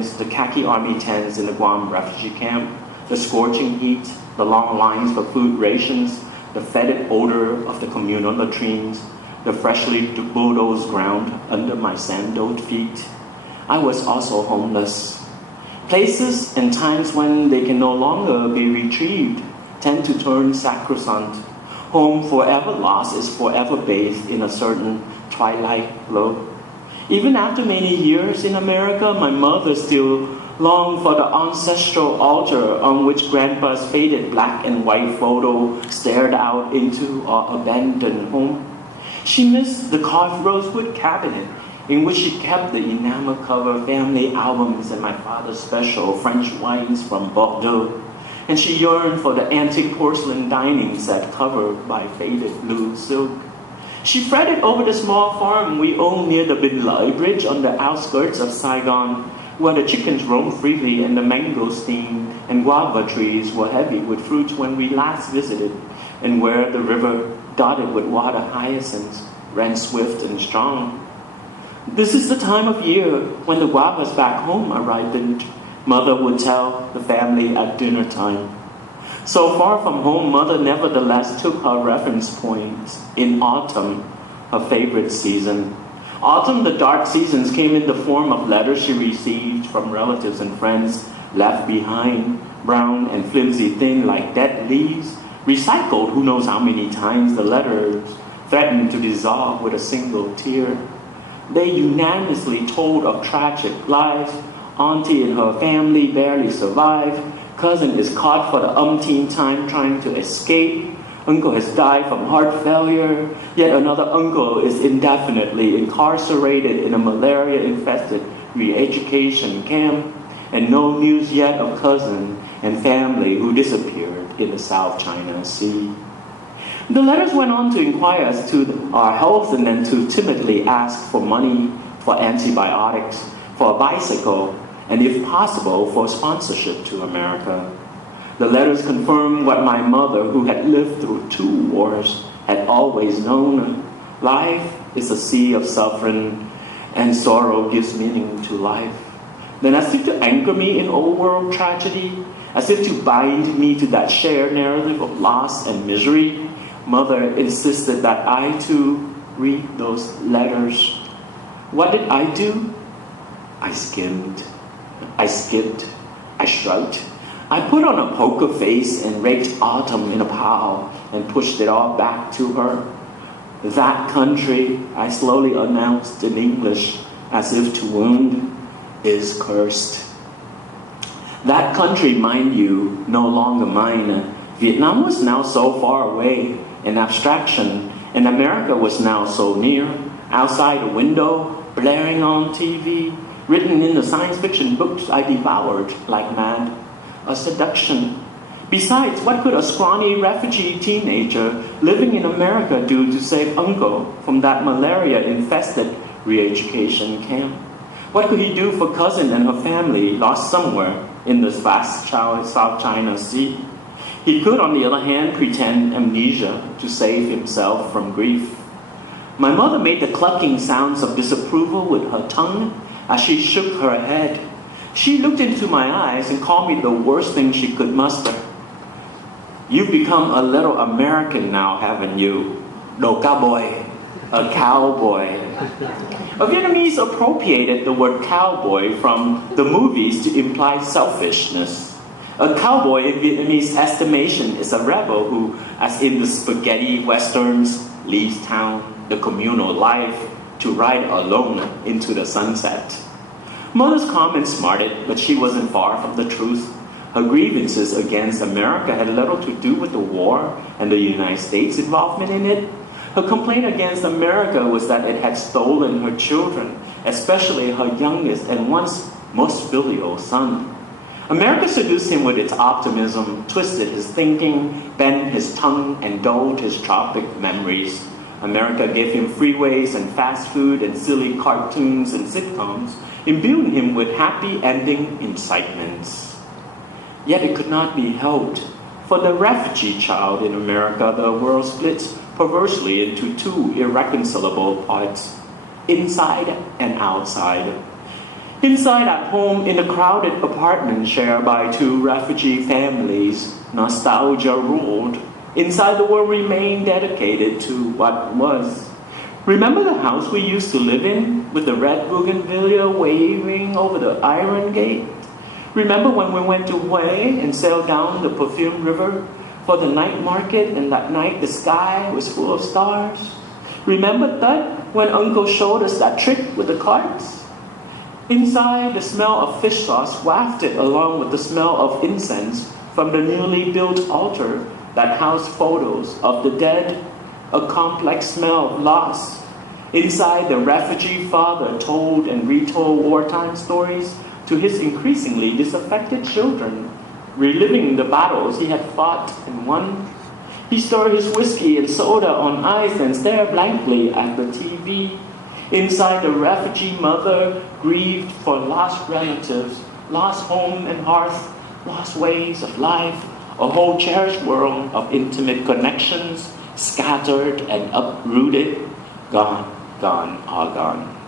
against the khaki army tents in the Guam refugee camp, the scorching heat, the long lines for food rations, the fetid odor of the communal latrines, the freshly bulldozed ground under my sandaled feet. I was also homeless. Places and times when they can no longer be retrieved tend to turn sacrosanct. Home forever lost is forever bathed in a certain twilight glow. Even after many years in America, my mother still longed for the ancestral altar on which Grandpa's faded black and white photo stared out into our abandoned home. She missed the carved rosewood cabinet in which she kept the enamel cover family albums and my father's special French wines from Bordeaux. And she yearned for the antique porcelain dining set covered by faded blue silk. She fretted over the small farm we owned near the Bin Lai Bridge on the outskirts of Saigon, where the chickens roamed freely and the mangosteen and guava trees were heavy with fruit when we last visited, and where the river, dotted with water hyacinths, ran swift and strong. This is the time of year when the guavas back home are ripened, Mother would tell the family at dinner time. So far from home, Mother nevertheless took her reference points in autumn, her favorite season. Autumn, the dark seasons, came in the form of letters she received from relatives and friends left behind, brown and flimsy thin like dead leaves, recycled who knows how many times. The letters threatened to dissolve with a single tear. They unanimously told of tragic lives. Auntie and her family barely survived. Cousin is caught for the umpteenth time trying to escape. Uncle has died from heart failure. Yet another uncle is indefinitely incarcerated in a malaria-infested re-education camp. And no news yet of cousin and family who disappeared in the South China Sea. The letters went on to inquire as to our health and then to timidly ask for money, for antibiotics, for a bicycle, and if possible, for sponsorship to America. The letters confirmed what my mother, who had lived through 2 wars, had always known. Life is a sea of suffering, and sorrow gives meaning to life. Then, as if to anchor me in old world tragedy, as if to bind me to that shared narrative of loss and misery, Mother insisted that I too read those letters. What did I do? I skimmed. I skipped. I shrugged. I put on a poker face and raked autumn in a pile and pushed it all back to her. That country, I slowly announced in English, as if to wound, is cursed. That country, mind you, no longer mine. Vietnam was now so far away, an abstraction, and America was now so near, outside a window, blaring on TV, written in the science fiction books I devoured like mad. A seduction. Besides, what could a scrawny refugee teenager living in America do to save Uncle from that malaria-infested re-education camp? What could he do for cousin and her family lost somewhere in this vast South China Sea? He could, on the other hand, pretend amnesia to save himself from grief. My mother made the clucking sounds of disapproval with her tongue as she shook her head. She looked into my eyes and called me the worst thing she could muster. You've become a little American now, haven't you? No cowboy. A cowboy. A Vietnamese appropriated the word cowboy from the movies to imply selfishness. A cowboy in Vietnamese estimation is a rebel who, as in the spaghetti westerns, leaves town, the communal life, to ride alone into the sunset. Mother's comments smarted, but she wasn't far from the truth. Her grievances against America had little to do with the war and the United States' involvement in it. Her complaint against America was that it had stolen her children, especially her youngest and once most filial son. America seduced him with its optimism, twisted his thinking, bent his tongue, and dulled his tropic memories. America gave him freeways and fast food and silly cartoons and sitcoms, imbuing him with happy ending incitements. Yet it could not be helped. For the refugee child in America, the world splits perversely into 2 irreconcilable parts, inside and outside. Inside at home in a crowded apartment shared by two refugee families, nostalgia ruled. Inside the world remained dedicated to what was. Remember the house we used to live in with the red bougainvillea waving over the iron gate? Remember when we went to Hue and sailed down the Perfume River for the night market, and that night the sky was full of stars? Remember that when Uncle showed us that trick with the cards? Inside, the smell of fish sauce wafted along with the smell of incense from the newly built altar that housed photos of the dead, a complex smell of loss. Inside, the refugee father told and retold wartime stories to his increasingly disaffected children, reliving the battles he had fought and won. He stirred his whiskey and soda on ice and stared blankly at the TV. Inside, the refugee mother grieved for lost relatives, lost home and hearth, lost ways of life, a whole cherished world of intimate connections, scattered and uprooted, gone, gone, all gone.